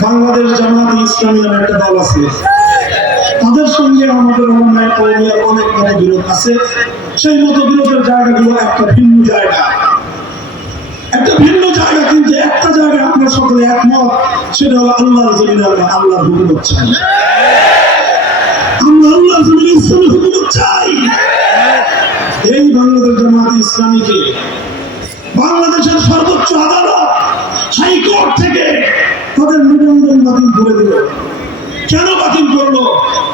বাংলাদেশ জামায়াতে ইসলামী নামে একটা দল আছে, তাদের সঙ্গে আমাদের অনেক মতবিরোধ আছে। সেই মতবিরোধের জায়গাগুলো একটা ভিন্ন জায়গা, কিন্তু একটা জায়গায় আমরা সকলে একমত, সেটা হলো আল্লাহর জমিনে আমরা আল্লাহর হুকুমত চাই। আমরা আল্লাহর জমিনে ইসলামের হুকুমত চাই। এই বাংলাদেশ জামায়াতে ইসলামীকে বাংলাদেশের সর্বোচ্চ আদালত হাইকোর্ট থেকে তাদের নিবন্ধন বাতিল করে দিল। কেন বাতিল করলো?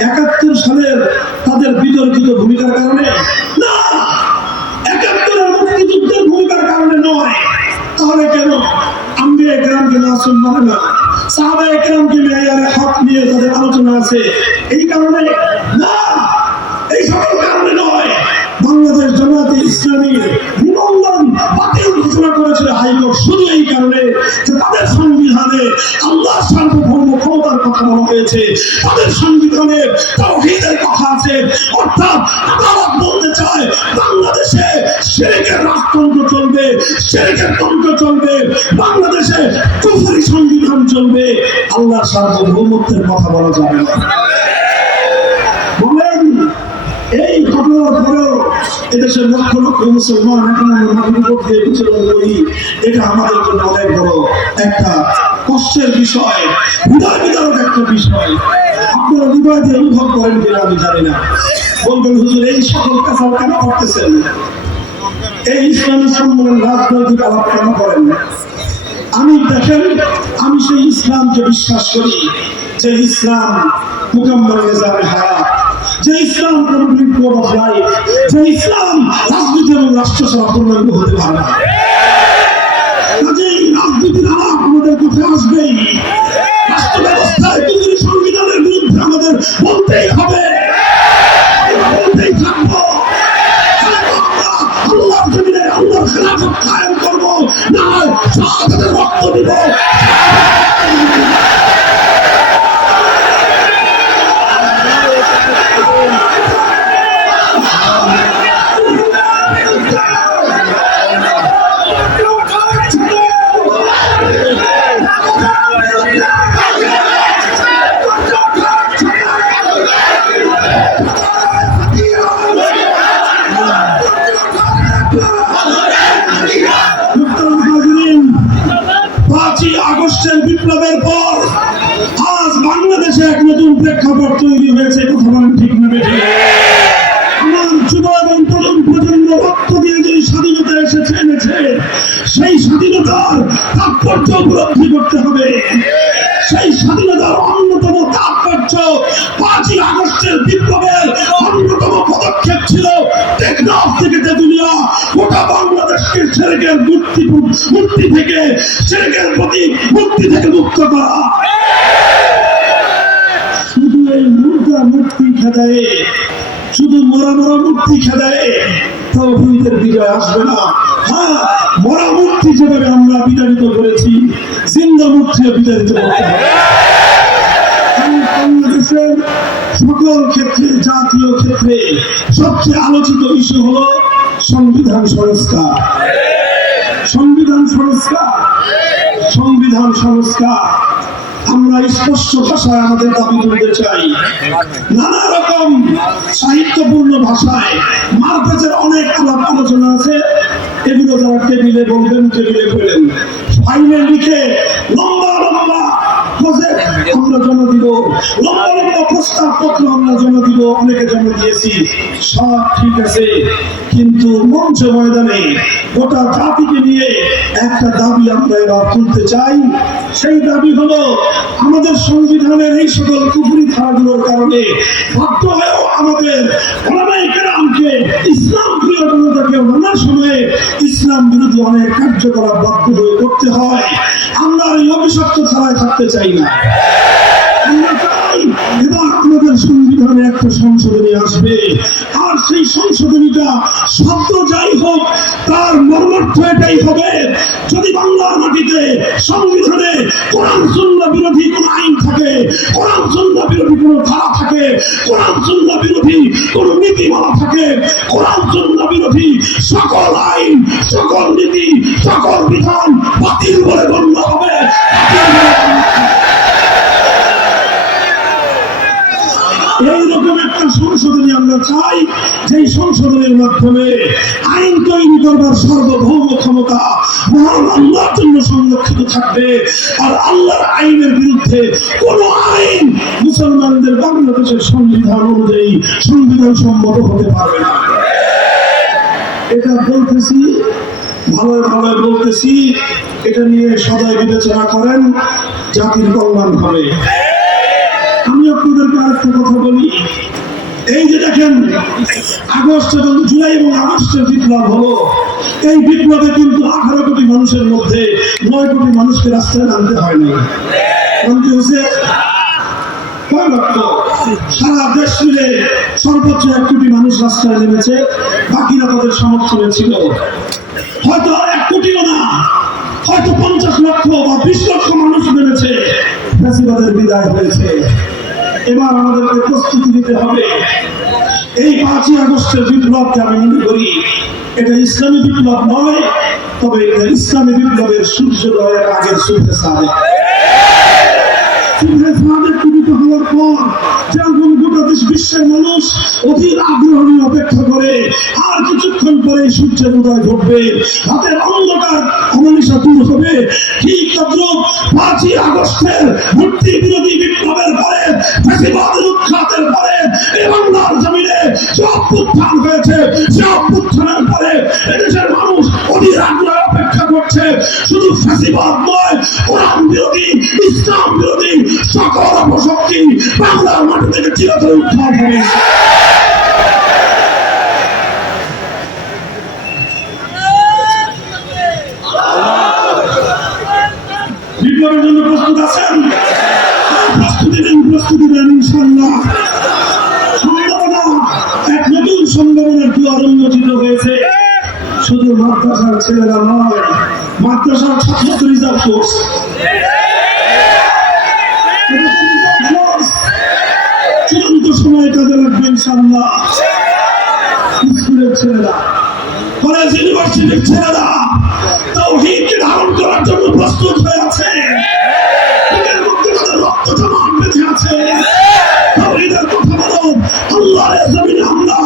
৭১ সালের তাদের বিতর্কিত ভূমিকার কারণে না, ৭১ মুক্তিযুদ্ধের ভূমিকার কারণে নয়। তাহলে কেন? আম্বিয়া কেরামকে মাসুম মানে না, সাহাবায়ে কেরামকে মেয়ারে হক নিয়ে তাদের আলোচনা আছে, এই কারণে না, এই সকল কারণে নয়। বাংলাদেশ জামায়াতে ইসলামী নিবন্ধন বাতিল ঘোষণা করেছিল হাইকোর্ট শুধু এই কারণে যে তাদের সংবিধানে আল্লাহর সার্বভৌম ক্ষমতার কথা বলা হয়েছে, তাদের সংবিধানে তাওহীদের কথা আছে। অর্থাৎ আদালত বলতে চায় বাংলাদেশে শিরকের রাজতন্ত্র চলবে, শিরকের তন্ত্র চলবে, বাংলাদেশে কুফরি সংবিধান চলবে, আল্লাহর সার্বভৌমত্বের কথা বলা যাবে না। বলেন, এই ঘটনার পরেও এদেশের লক্ষ লক্ষ মুসলমান এখন এটা আমাদের জন্য অনেক বড় একটা কষ্টের বিষয়, হৃদয় বিদারক একটা বিষয়। আপনারা হৃদয় দিয়ে অনুভব করেন কিনা আমি জানি না। বলবেন, হুজুর এই সকল কাজ কেন করতেছেন? এই ইসলামী সম্মেলন রাজনৈতিক আলাপ কেন করেন? আমি দেখেন, আমি সেই ইসলামকে বিশ্বাস করি যে ইসলাম মুকাম্মাল নিজামে হায়াত, যে ইসলাম কমপ্লিট কোড অফ লাইফ, যে ইসলাম রাজনীতি এবং রাষ্ট্র ছাড়া পূর্ণাঙ্গ হতে পারে না। কাজেই রাজনীতির আলাপ আমাদের কাছে আসবেই, রাষ্ট্র ব্যবস্থায় কুফরি সংবিধানের বিরুদ্ধে আমাদের বলতেই হবে, বলতেই থাকবো। আল্লাহর জমিনে আল্লাহর খেলাফত কায়েম করবো, না হয় শাহাদাতের রক্ত দিব। বিপ্লবের পর আজ বাংলাদেশে এক নতুন প্রেক্ষাপট তৈরি হয়েছে। কথা বলেন ঠিক না বেঠিক? আমার যুব এবং তরুণ প্রজন্ম রক্ত দিয়ে যে স্বাধীনতা এনেছে, সেই স্বাধীনতার তাৎপর্য উপলব্ধি করতে হবে। সেই স্বাধীনতার অন্যতম তাৎপর্য ৫ই আগস্টের বিপ্লবের অন্যতম পদক্ষেপ ছিল টেকনাফ থেকে তেতুলিয়া গোটা বাংলাদেশকে শিরকের মূর্তি থেকে, শিরকের প্রতি মূর্তি থেকে মুক্ত করা। শুধু এই মূর্তি খেদায়ে, শুধু মরা মূর্তি খেদায়ে তাওহীদের বিজয় আসবে না। হ্যাঁ, মরা মূর্তি যেভাবে আমরা বিতাড়িত করেছি, জিন্দা মূর্তিও বিতাড়িত করতে হবে। বাংলাদেশের সকল ক্ষেত্রে, জাতীয় ক্ষেত্রে সবচেয়ে আলোচিত ইস্যু হলো সংবিধান সংস্কার। সংবিধান সংস্কার, সংবিধান সংস্কার। আমরা স্পষ্ট ভাষায় আমাদের দাবি তুলতে চাই। নানা রকম সাহিত্যপূর্ণ ভাষায় মারফেজের অনেক আলাপ আলোচনা আছে, এগুলো যারা টেবিলে বলবেন, টেবিলে বলেন, ফাইলে লিখে লম্বা লম্বা প্রজেক্ট আমরা জমা দিব, লম্বা লম্বা প্রস্তাব পত্র আমরা জমা দিব, অনেকে জমা দিয়েছি, সব ঠিক আছে। কিন্তু মঞ্চ ময়দানে গোটা জাতিকে নিয়ে একটা দাবি আমরা এবার তুলতে চাই। সেই দাবি হলো, আমাদের সংবিধানের এই সকল কুফরি ধারাগুলোর কারণে বাধ্য হয়েও আমাদের ওলামায়ে কেরামকে, ইসলাম প্রিয় জনতাকে নানা সময়ে ইসলাম বিরোধী অনেক কার্যকলাপ বাধ্য হয়ে করতে হয়। আমরা এই অভিশপ্ত ধারায় থাকতে চাই না। আমরা চাই এবার আমাদের সংবিধানে একটা সংশোধনী আসবে, আর সেই সংশোধনীটা শব্দ যাই হোক, তার মর্মার্থ এটাই হবে, যদি বাংলার মাটিতে সংবিধানে কোরআন সুন্নাহ বিরোধী কোন আইন থাকে, কোরআন সুন্নাহ বিরোধী কোন ধারা থাকে, কোরআন সুন্নাহ বিরোধী কোন নীতিমালা থাকে, কোরআন সুন্নাহ বিরোধী সকল আইন, সকল নীতি, সকল বিধান বাতিল বলে গণ্য হবে। এই সংশোধনের মাধ্যমে আইন তৈরি করবার সার্বভৌম ক্ষমতা মহান আল্লাহর জন্য সংরক্ষিত থাকবে। আর আল্লাহর আইনের বিরুদ্ধে কোন আইন মুসলমানদের বাংলাদেশের সংবিধান অনুযায়ী সংবিধান সম্মত হতে পারবে না। এটা বলতেছি, ভালো ভালো বলতেছি, এটা নিয়ে সদাই বিবেচনা করেন, জাতির কল্যাণ হবে। আমি আপনাদেরকে আরেকটা কথা বলি, এই যে দেখেন আগস্ট এবং জুলাই এবং আগস্টের বিপ্লব হলো, এই বিপ্লবে কিন্তু 18 কোটি মানুষের মধ্যে 9 কোটি মানুষকে রাস্তায় নামতে হয়নি। নামতে হয়েছে সারা দেশ মিলে সর্বোচ্চ 1 কোটি মানুষ রাস্তায় নেমেছে, বাকিরা তাদের সমর্থনে ছিল। হয়তো 1 কোটিও না, হয়তো 50 লক্ষ বা 20 লক্ষ মানুষ নেমেছে, ফ্যাসিবাদের বিদায় হয়েছে। এবার আমাদেরকে প্রস্তুতি নিতে হবে। এই 5ই আগস্টের বিপ্লবকে আমি মনে করি এটা ইসলামী বিপ্লব নয়, তবে এটা ইসলামী বিপ্লবের সূর্যোদয়ের আগের সূর্যের সাদেক। হওয়ার পর যেরকম গোটা দেশ বিশ্বের মানুষ অধীর আগ্রহ নিয়ে অপেক্ষা করে, আর কিছুক্ষণ পরে সূর্যের উদয় ঘটবে, রাতের অন্ধকার অমানিসা দূর হবে। ঠিক তদ্রুপ 5ই আগস্টের মূর্তি বিরোধী বিপ্লবের পরে, ফ্যাসিবাদের উৎখাতের পরে এই বাংলার জমিনে যে অভ্যুত্থান হয়েছে, সে অভ্যুত্থানের পরে এদেশের মানুষ অধীর আগ্রহে অপেক্ষা করছে শুধু ফ্যাসিবাদ নয়, কোরআন বিরোধী, ইসলাম বিরোধী সকল অপশক্তি বাংলার মাটি থেকে চিরতরে উদ্ধার হবে। বিপ্লবের জন্য প্রস্তুত আছেন? প্রস্তুতি দেন ইনশাআল্লাহ। সম্ভাবনা, এক নতুন সম্ভাবনার দুয়ার উন্মোচিত হয়েছে। শুধু মাদ্রাসার ছেলেরা নয়, মাদ্রাসার ছাত্র রিজার্ভ ফোর্স, চূড়ান্ত সময় কাজে লাগবে ইনশাআল্লাহ। স্কুলের ছেলেরা, কলেজ ইউনিভার্সিটির ছেলেরা তাওহীদকে ধারণ করার জন্য প্রস্তুত হয়ে আছে। এদের মধ্যে তাদের রক্ত জমাট বেঁধে আছে। তাওহীদের কথা বলো, আল্লাহর জমিনে আমরা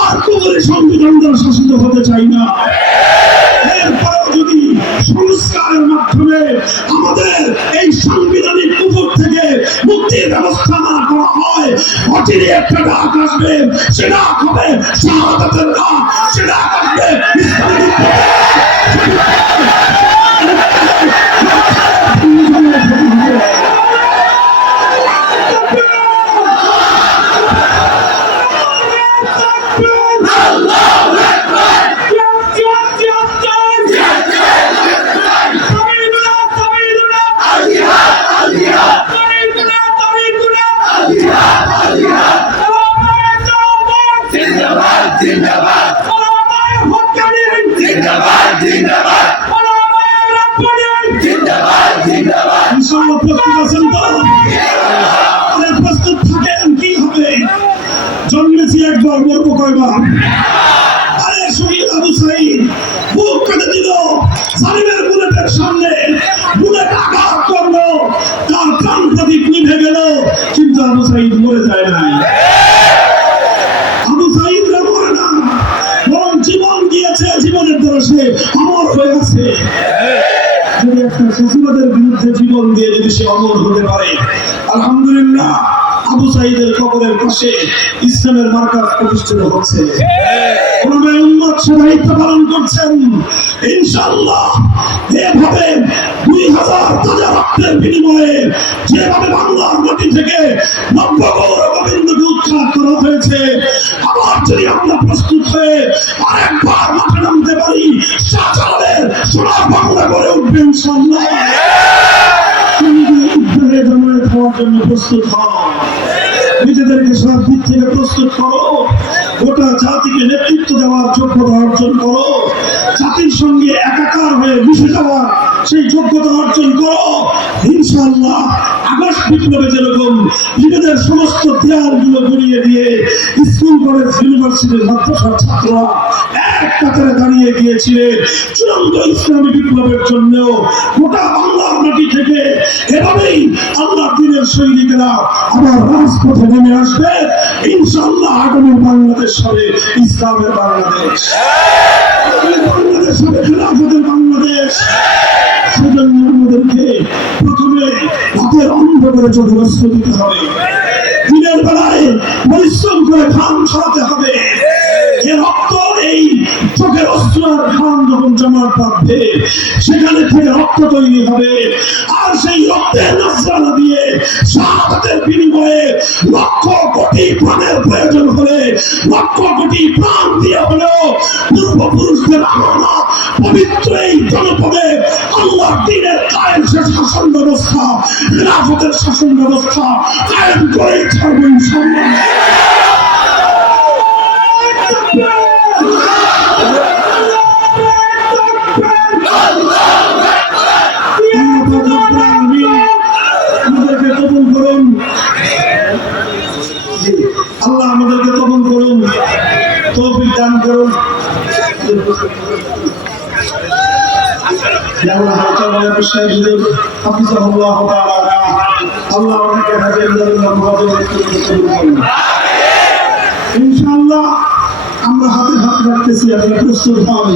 আর কবরে সংবিধান দ্বারা শাসিত হতে চাই না। এরপরেও যদি সংস্কারের মাধ্যমে আমাদের এই সাংবিধানিক কুফর থেকে মুক্তির ব্যবস্থা না করা হয়, অচিরে একটা ডাক আসবে, সে ডাক হবে শাহাদাতের ডাক, সে ডাক আসবে ইসলামী প্রস্তুত থাকেন। কি হবে? জন্মেছি একবার, মরবো কয়বার? আরে শহীদ আবু সাঈদ বুক কেটে দিল, জালিমের বুলেটের সামনে বুলেট আঘাত করলো, তার প্রাণ প্রদীপ নিভে গেল, কিন্তু আবু সাঈদ মরে যায় নাই। আবু সাঈদরা মরে না, বরং জীবন দিয়েছে, জীবনের দ্বারা সে অমর হয়ে আছে। যদি একটা ফ্যাসিবাদের বিরুদ্ধে জীবন দিয়ে যদি সে অমর হতে পারে, আলহামদুলিল্লাহ। আবু সাঈদের কবরের পাশে ইসলামের মার্কাজ প্রতিষ্ঠিত হচ্ছে, ওলামায়ে উম্মত সে দায়িত্ব পালন করছেন। ইনশাআল্লাহ এভাবে 2000 তাজা রক্তের বিনিময়ে যেভাবে বাংলার মাটি থেকে নব্যগৌর গোবিন্দকে উৎখাত করা হয়েছে, আবার যদি আমরা প্রস্তুত হয়ে আরেকবার মাঠে নামতে পারি, শাহজালালের সোনার বাংলা গড়ে উঠবে ইনশাআল্লাহ। জামায়াত হওয়ার জন্য প্রস্তুত হও, নিজেদেরকে সব দিক থেকে প্রস্তুত করো, গোটা জাতিকে নেতৃত্ব দেওয়ার যোগ্যতা অর্জন করো, জাতির সঙ্গে একাকার হয়ে মিশে যাওয়ার সেই যোগ্যতা অর্জন করো। ইনশাআল্লাহ আগস্ট বিপ্লবে যেরকম নিজেদের সমস্ত দেয়ালগুলো গড়িয়ে দিয়ে স্কুল, কলেজ, ইউনিভার্সিটির মাদ্রাসার ছাত্ররা এক কাতারে দাঁড়িয়ে গিয়েছিলেন, চূড়ান্ত ইসলামী বিপ্লবের জন্য গোটা বাংলার মাটি থেকে এভাবেই আল্লাহর দিনের আমাদের সৈনিকেরা আবার রাজপথে নেমে আসবে। ইনশাআল্লাহ আগামী বাংলাদেশ হবে ইসলামের বাংলাদেশ, বাংলাদেশ হবে খেলাফতের বাংলাদেশ। সেজন্য আমাদেরকে প্রথমে হাতের অন্ধকারে চোখে অস্ত্র দিতে হবে, দিনের বেলায় পরিশ্রম করে ঘাম ছড়াতে হবে। যে রক্ত এই চোখের অস্ত্র আর ঘাম যখন জমাট বাঁধবে সেখানে থেকে রক্ত তৈরি হবে, আর সেই রক্তের নজরানা দিয়ে শাহাদাতের বিনিময়ে লক্ষ কোটি প্রাণের প্রয়োজন হলে লক্ষ কোটি প্রাণ দিয়ে হলেও পূর্বপুরুষদের আমানত পবিত্র এই জনপদে আল্লাহ দ্বীনের কায়েম শাসন ব্যবস্থা, খেলাফতের শাসন ব্যবস্থা কায়েম করেই ছাড়বে ইনশাআল্লাহ। আমাদেরকে কবুল করুন, আল্লাহ আমাদেরকে কবুল করুন, তৌফিক দান করুন। আল্লাহ আমাদেরকে ইনশাআল্লাহ আমরা হাতে হাত রাখতেছি, আপনারা প্রস্তুত হন।